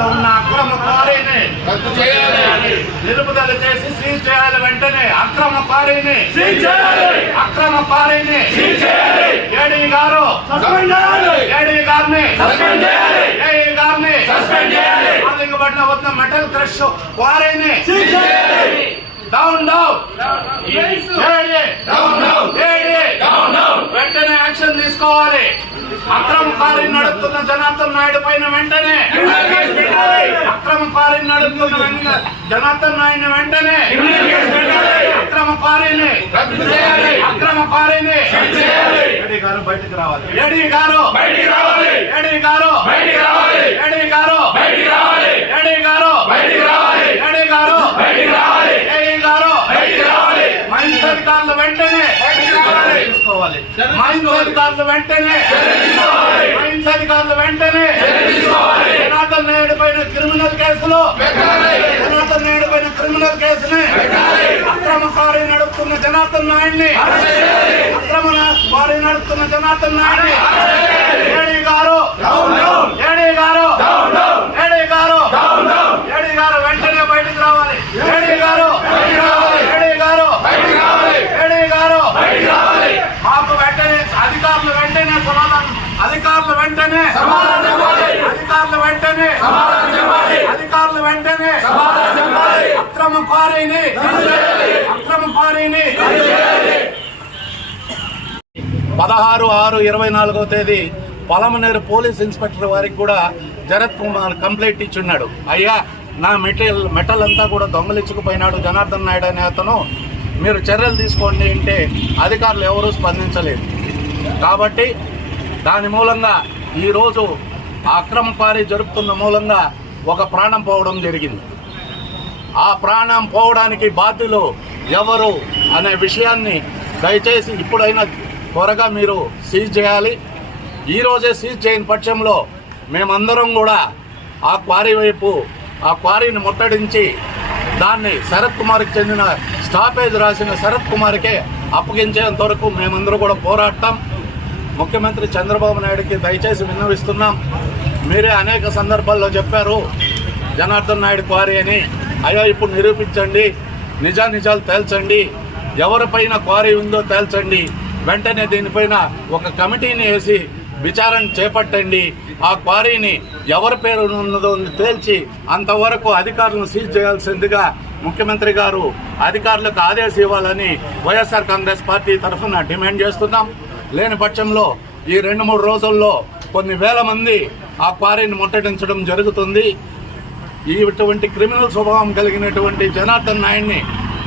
ఉన్న అక్రమ క్వారీని రద్దు చేయాలి. నిలుపుదల చేసి సీజ్ చేయాలి వెంటనే. అక్రమ క్వారీని సీజ్ చేయాలి. అక్రమ క్వారీని సీజ్ చేయాలి. ఏడీ గారు సస్పెండ్ చేయాలి. ఏడీ గారిని సస్పెండ్ చేయాలి. ఏఈ గారిని సస్పెండ్ చేయాలి. ఆలింగపట్నం వద్ద మెటల్ క్రష్ క్వారీని సీజ్ చేయాలి. Down down. AD. Down down. AD. Down down. వెంటనే యాక్షన్ తీసుకోవాలి. అక్రమ కారీ నడుపుతున్న జనార్దన్ నాయుడు పైన వెంటనే. అక్రమ కారీ నడుపుతున్న జనార్దన్ నాయుడు వెంటనే. అక్రమ చేయాలి అక్రమ చేయాలి ఏడీ గారు బయటకు రావాలి. ఏడీ గారు. బయటికి రావాలి. ఏడీ గారు. బయటికి రావాలి. ఏడీ గారు. బయటికి రావాలి. ఏడీ గారు. బయటికి రావాలి. ఏడీ గారు. బయటికి రావాలి. ఏడీ గారు. బయటికి రావాలి. వెంటనే. మైన్స్ అధికారులు వెంటనే అధికారులు వెంటనే జనార్దన్ నాయుడు పైన క్రిమినల్ కేసులు జనార్దన్ నాయుడు పైన క్రిమినల్ కేసుని అక్రమ కారీ నడుపుతున్న జనార్దన్ నాయుడిని అక్రమ కారీ నడుపుతున్న జనార్దన్ నాయుడిని ఏడీ గారు ఏడీ గారు డౌన్ డౌన్ ఏడీ గారు వెంటనే బయటికి రావాలి ఏడీ గారు బయటికి రావాలి ఏడీ గారు బయటికి రావాలి ఏడీ గారు బయటికి రావాలి మాకు వెంటనే అధికారులు వెంటనే సమాధానం అధికారులు వెంటనే అధికారులు వెంటనే అధికారులు వెంటనే అక్రమ క్వారీని అక్రమ క్వారీని పదహారు ఆరు ఇరవై నాలుగో తేదీ పొలమనేరు పోలీస్ ఇన్స్పెక్టర్ వారికి కూడా జరత్ కుమార్ కంప్లైంట్ ఇచ్చున్నాడు. అయ్యా నా మెటీరియల్ మెటల్ అంతా కూడా దొంగలించుకుపోయినాడు జనార్దన్ నాయుడు అనే అతను. మీరు చర్యలు తీసుకోండి అంటే అధికారులు ఎవరూ స్పందించలేదు. కాబట్టి దాని మూలంగా ఈరోజు అక్రమ పారి జరుపుతున్న మూలంగా ఒక ప్రాణం పోవడం జరిగింది. ఆ ప్రాణం పోవడానికి బాధ్యులు ఎవరు అనే విషయాన్ని దయచేసి ఇప్పుడైనా త్వరగా మీరు సీజ్ చేయాలి. ఈరోజే సీజ్ చేయని పక్షంలో మేమందరం కూడా ఆ క్వారీ వైపు ఆ క్వారీని ముట్టడించి దాన్ని శరత్ కుమార్కి చెందిన స్టాపేజ్ రాసిన శరత్ కుమార్కే అప్పగించేంత వరకు మేమందరూ కూడా పోరాడతాం. ముఖ్యమంత్రి చంద్రబాబు నాయుడుకి దయచేసి విన్నవిస్తున్నాం. మీరే అనేక సందర్భాల్లో చెప్పారు జనార్దన్ నాయుడు క్వారీ అని. అయ్యో ఇప్పుడు నిరూపించండి నిజా నిజాలు తేల్చండి ఎవరిపైన క్వారీ ఉందో తేల్చండి వెంటనే దీనిపైన ఒక కమిటీని వేసి విచారణ చేపట్టండి. ఆ క్వారీని ఎవరి పేరు ఉన్నదో తేల్చి అంతవరకు అధికారులను సీజ్ చేయాల్సిందిగా ముఖ్యమంత్రి గారు అధికారులకు ఆదేశం ఇవ్వాలని వైఎస్ఆర్ కాంగ్రెస్ పార్టీ తరఫున డిమాండ్ చేస్తున్నాం. లేని పక్షంలో ఈ రెండు మూడు రోజుల్లో కొన్ని వేల మంది ఆ క్వారీని ముట్టడించడం జరుగుతుంది. ఈ ఇటువంటి క్రిమినల్ స్వభావం కలిగినటువంటి జనార్దన్ నాయుడిని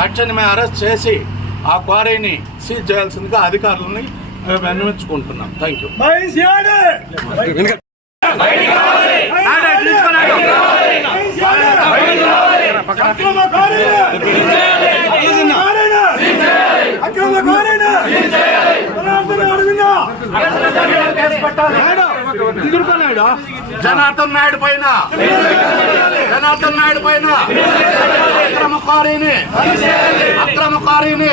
తక్షణమే అరెస్ట్ చేసి ఆ క్వారీని సీజ్ చేయాల్సిందిగా అధికారులని మేము విన్నవించుకుంటున్నాం. థ్యాంక్ యూ జనార్దన్ నాయుడు పైన. జనార్దన్ నాయుడు పైన. అక్రమకారిని. అక్రమకారిని.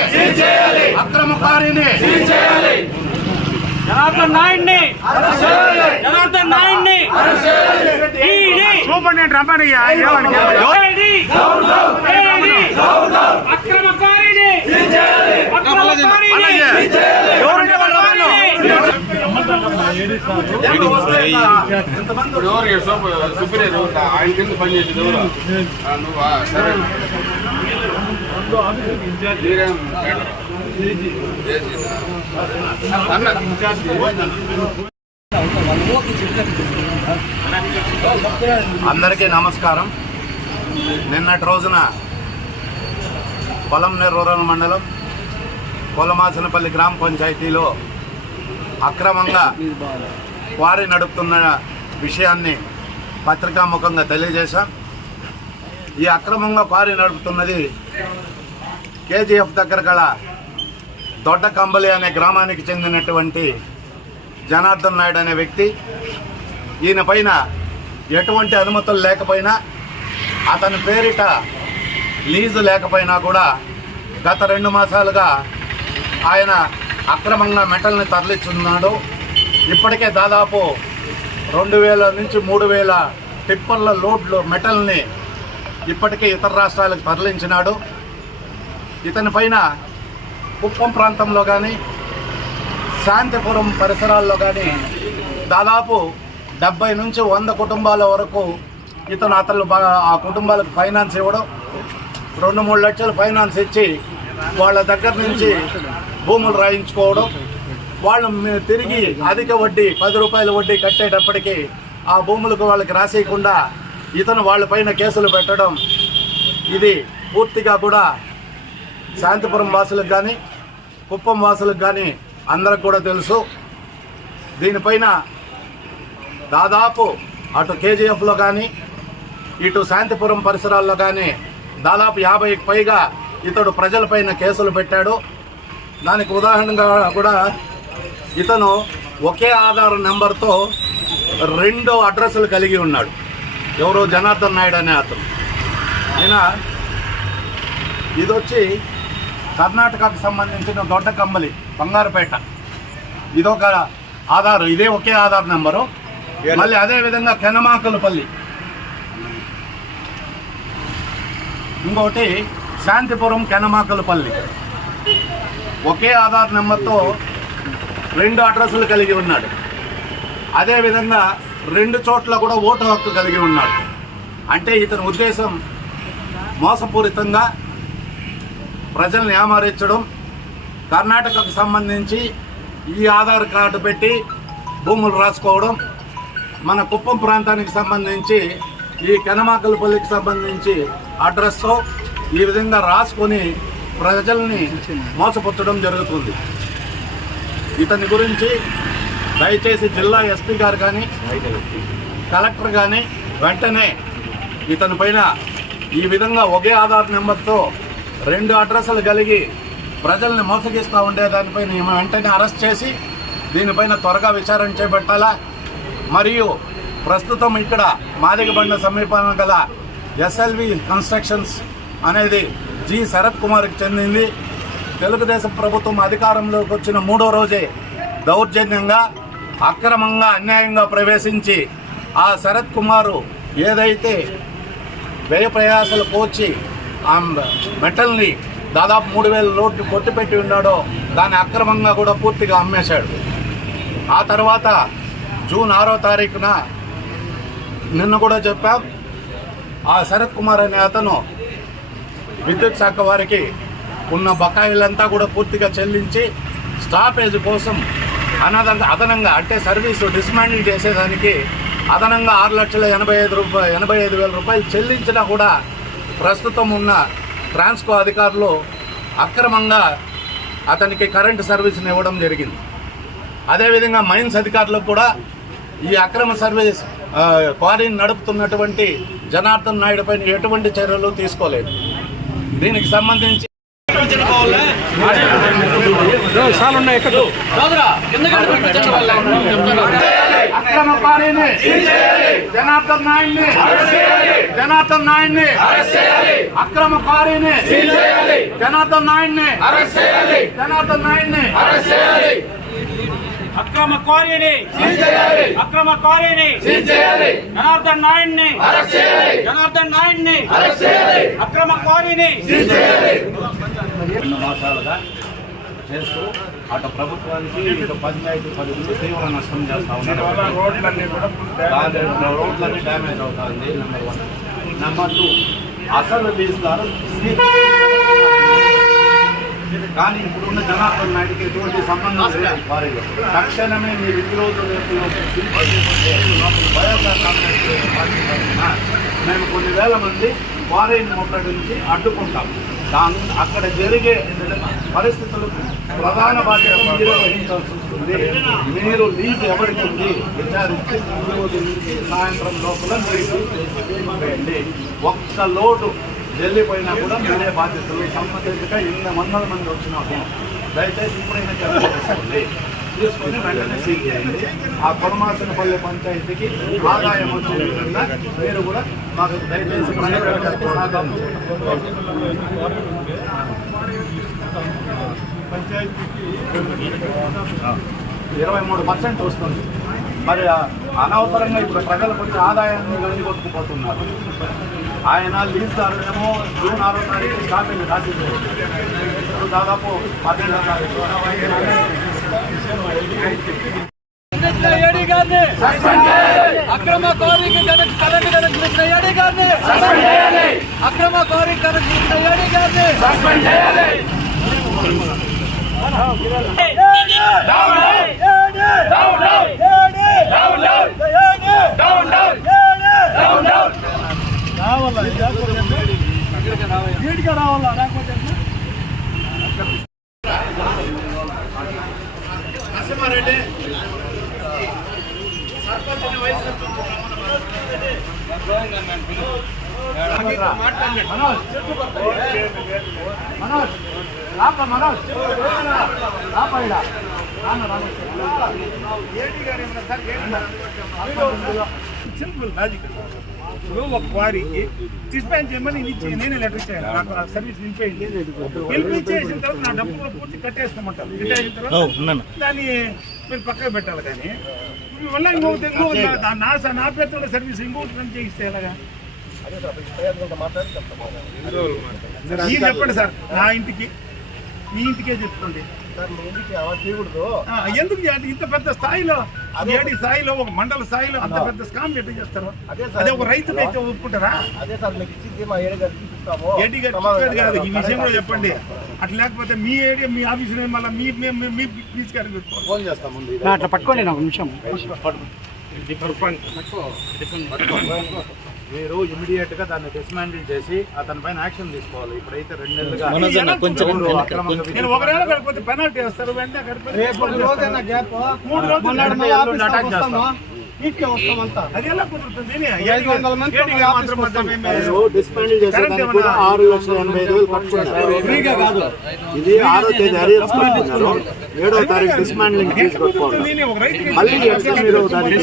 అక్రమకారిని. జనార్దన్ నాయుడిని. జనార్దన్ నాయుడిని. ఈడీ. సూపరింటెండెంట్ రమ్మనయ్యా ఏడీ ఏడీ అక్రమకారిని అక్రమకారిని ఎంతమంది ఎవరు ఆయన కింద పనిచేసేది ఎవరు? నువ్వా? సరే. అందరికీ నమస్కారం. నిన్నటి రోజున పొలం రూరల్ మండలం పొలమాసనపల్లి గ్రామ పంచాయతీలో అక్రమంగా క్వారీ నడుపుతున్న విషయాన్ని పత్రికాముఖంగా తెలియజేశాం. ఈ అక్రమంగా క్వారీ నడుపుతున్నది కేజీఎఫ్ దగ్గర గల దొడ్డ కంబలి అనే గ్రామానికి చెందినటువంటి జనార్దన్ నాయుడు అనే వ్యక్తి ఈయన పైన ఎటువంటి అనుమతులు లేకపోయినా అతని పేరిట లీజు లేకపోయినా కూడా గత రెండు మాసాలుగా ఆయన అక్రమంగా మెటల్ని తరలిస్తున్నాడు ఇప్పటికే దాదాపు రెండు వేల నుంచి మూడు వేల టిప్పర్ల లోడ్లు మెటల్ని ఇప్పటికే ఇతర రాష్ట్రాలకు తరలించినాడు. ఇతని పైన కుప్పం ప్రాంతంలో కానీ శాంతిపురం పరిసరాల్లో కానీ దాదాపు డెబ్బై నుంచి వంద కుటుంబాల వరకు ఇతను అతను ఆ కుటుంబాలకు ఫైనాన్స్ ఇవ్వడం రెండు మూడు లక్షలు ఫైనాన్స్ ఇచ్చి వాళ్ళ దగ్గర నుంచి భూములు రాయించుకోవడం వాళ్ళు తిరిగి అధిక వడ్డీ పది రూపాయల వడ్డీ కట్టేటప్పటికీ ఆ భూములకు వాళ్ళకి రాసేయకుండా ఇతను వాళ్ళపైన కేసులు పెట్టడం ఇది పూర్తిగా కూడా శాంతిపురం వాసులకు కానీ కుప్పం వాసులకు కానీ అందరికి కూడా తెలుసు. దీనిపైన దాదాపు అటు కేజీఎఫ్లో కానీ ఇటు శాంతిపురం పరిసరాల్లో కానీ దాదాపు యాభైకి పైగా ఇతడు ప్రజలపైన కేసులు పెట్టాడు. దానికి ఉదాహరణగా కూడా ఇతను ఒకే ఆధార్ నెంబర్తో రెండు అడ్రస్లు కలిగి ఉన్నాడు. ఎవరో జనార్దన్ నాయుడు అనే అతను. ఈయన ఇది వచ్చి కర్ణాటకకు సంబంధించిన దొడ్డ కమ్మలి బంగారుపేట. ఇదొక ఆధార్ ఇదే ఒకే ఆధార్ నెంబరు. మళ్ళీ అదే విధంగా కెనమాకులపల్లి. ఇంకోటి శాంతిపురం కెనమాకులపల్లి. ఒకే ఆధార్ నెంబర్తో రెండు అడ్రస్లు కలిగి ఉన్నాడు. అదేవిధంగా రెండు చోట్ల కూడా ఓటు హక్కు కలిగి ఉన్నాడు. అంటే ఇతని ఉద్దేశం మోసపూరితంగా ప్రజల్ని ఏమారించడం కర్ణాటకకు సంబంధించి ఈ ఆధార్ కార్డు పెట్టి భూములు రాసుకోవడం మన కుప్పం ప్రాంతానికి సంబంధించి ఈ కెనమాకలపల్లికి సంబంధించి అడ్రస్తో ఈ విధంగా రాసుకొని ప్రజల్ని మోసపుచ్చడం జరుగుతుంది. ఇతని గురించి దయచేసి జిల్లా ఎస్పీ గారు కానీ కలెక్టర్ కానీ వెంటనే ఇతని పైన ఈ విధంగా ఒకే ఆధార్ నెంబర్తో రెండు అడ్రస్లు కలిగి ప్రజల్ని మోసగిస్తూ ఉండే దానిపైన వెంటనే అరెస్ట్ చేసి దీనిపైన త్వరగా విచారణ చేపట్టాలా? మరియు ప్రస్తుతం ఇక్కడ మాదిగబండ సమీపంలో గల ఎస్ఎల్వి కన్స్ట్రక్షన్స్ అనేది జి శరత్ కుమార్కి చెందింది. తెలుగుదేశం ప్రభుత్వం అధికారంలోకి వచ్చిన మూడో రోజే దౌర్జన్యంగా అక్రమంగా అన్యాయంగా ప్రవేశించి ఆ శరత్ కుమారు ఏదైతే వ్యయ ప్రయాసాలు కోచి ఆ మెటల్ని దాదాపు మూడు వేల లోట్లు కొట్టిపెట్టి ఉన్నాడో దాన్ని అక్రమంగా కూడా పూర్తిగా అమ్మేశాడు. ఆ తర్వాత జూన్ ఆరో తారీఖున నిన్న కూడా చెప్పాం ఆ శరత్ కుమార్ అనే అతను విద్యుత్ శాఖ వారికి ఉన్న బకాయిలంతా కూడా పూర్తిగా చెల్లించి స్టాపేజ్ కోసం అనదంగా అదనంగా అంటే సర్వీసు డిస్మాండిల్ చేసేదానికి అదనంగా ఆరు లక్షల ఎనభై ఐదు రూపాయలు ఎనభై ఐదు వేల రూపాయలు చెల్లించినా కూడా ప్రస్తుతం ఉన్న ట్రాన్స్కో అధికారులు అక్రమంగా అతనికి కరెంటు సర్వీస్ని ఇవ్వడం జరిగింది. అదేవిధంగా మైన్స్ అధికారులకు కూడా ఈ అక్రమ సర్వీస్ క్వారీని నడుపుతున్నటువంటి జనార్దన్ నాయుడు పైన ఎటువంటి చర్యలు తీసుకోలేదు. దీనికి సంబంధించి అక్రమ క్వారీని జనార్దన్ నాయుడిని. జనార్దన్ నాయుడిని. అక్రమ క్వారీని జనార్దన్ నాయుడిని. జనార్దన్ నాయుడిని. అక్రమ క్వారీని అక్రమ క్వారీని జనార్దన్ నాయుడిని. జనార్దన్ నాయుడిని. అక్రమ క్వారీని రెండు మాసాలుగా చేస్తూ అటు ప్రభుత్వానికి ఇటు పంచాయతీ పరిధిలో తీవ్ర నష్టం చేస్తూ ఉన్నారు. రోడ్లన్నీ డ్యామేజ్ అవుతుంది నెంబర్ వన్ నెంబర్ టూ అసలు తీస్తారు కానీ ఇప్పుడున్న జనార్దన్ నాయుడికి ఎటువంటి సంబంధం లేదు వారిలో తక్షణమే మీరు ఈ రోజు రేపు మేము కొన్ని వేల మంది ఫారెన్ ముట్టడి నుంచి అడ్డుకుంటాం. దాని అక్కడ జరిగే పరిస్థితులు ప్రధాన బాధ్యత మీరు వహించాల్సి వస్తుంది. మీరు లీజ్ ఎవరికి ఉంది? విచారించి సాయంత్రం లోపల మీరు వేయండి ఒక్క లోటు వెళ్ళిపోయినా కూడా మీరే బాధ్యతలు. సంబంధించగా ఎన్ని వందల మంది వచ్చినాము దయచేసి ఇప్పుడైనా చర్య చేసుకోండి తీసుకుని వెంటనే సీల్ చేయండి ఆ కొడమాసనపల్లి పంచాయతీకి ఆదాయం వచ్చే విధంగా మీరు కూడా మాకు దయచేసి ప్రజలకు సహకారం ఇరవై మూడు పర్సెంట్ వస్తుంది. మరి అనవసరంగా ఇప్పుడు ప్రజలకు వచ్చే ఆదాయాన్ని వెళ్ళి కొట్టుకుపోతున్నారు. ఆయన లీజుదారుడేమో జూన్ ఆరో తారీఖు స్టార్టింగ్ రాసింది. ఇప్పుడు దాదాపు పన్నెండో తారీఖు. ఏడీ గారిని అక్రమ కోరిక కనెక్ట్ కరెంట్ కనెక్ట్ చేసిన ఏడీ గారిని అక్రమ కోరిక కనెక్ట్ చేసిన ఏడీ గారిని నరసింహారెడ్డి సర్పంచ్ వయసు మనోజ్ మనోజ్ రాప మనోజ్ రాప రాను. సింపుల్ లాజిక్ ఇప్పుడు ఒక క్వారీకి డిస్పాచ్ చేయమని నేనే లెటర్ ఇచ్చాను నాకు ఆ సర్వీస్ నింపేయండి నిలిపించేసిన తర్వాత నా డబ్బు కూడా పూర్తి కట్టేస్తామంటారు కట్టేసిన తర్వాత దాన్ని మీరు పక్కకు పెట్టాలి కానీ. మళ్ళీ ఇంకొకటి ఇంకొకటి నా- నా నా పేరుతో సర్వీస్ ఇంకొకటి రన్ చేయిస్తే ఎలాగా? మీరు చెప్పండి సార్ నా ఇంటికి మీ ఇంటికే చెప్పుకోండి ఎందుకు? ఇంత పెద్ద స్థాయిలో ఏడి స్థాయిలో ఒక మండల స్థాయిలో అంత పెద్ద స్కామ్ ఎట్లా చేస్తారు? అదే ఒక రైతుకి అయితే ఒప్పుకుంటారా? అదే సార్ మీకు ఇచ్చింది మా ఏడు గారికి ఏడి గారు కాదు ఈ విషయంలో చెప్పండి. అట్లా లేకపోతే మీ ఏరియా మీ ఆఫీసులో మళ్ళీ మీ మీ- ప్లీజ్ గారికి ఫోన్ చేస్తాం ముందు. అట్లా పట్టుకోండి నాకు నిమిషం. మీరు ఇమీడియట్గా దాన్ని డిస్మాండిల్ చేసి అతని పైన యాక్షన్ తీసుకోవాలి. ఇప్పుడైతే రెండు నెలలుగా పెనాల్టీ వేస్తారు ఏడి ఆరు లక్షల ఎనభై ఐదు వేలు ఇది ఆరో తేదీ అరియర్స్ కట్టుకున్నారు తారీఖు డిస్మాండ్లింగ్ ఫీజు కట్టుకోవాలి. మళ్ళీ ఎట్లా మీరు దాన్ని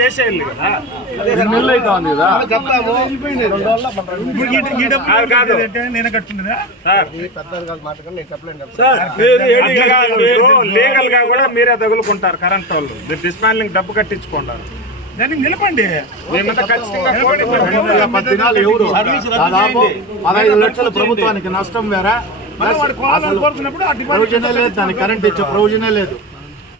చేసేయాలి కదా. రెండు నెలలు అయితే ఉంది కదా. చెప్తాము. నేను కట్టుకున్నదా లీగల్గా కూడా మీరే తగులుకుంటారు కరెంట్ వాళ్ళు. మీరు డిస్మాండ్లింగ్ డబ్బు కట్టించుకుంటారు దానికి దాదాపు పదహైదు లక్షల ప్రభుత్వానికి నష్టం వేరే? ప్రొవిజనే లేదు దానికి. కరెంట్ ఇచ్చే ప్రొవిజనే లేదు.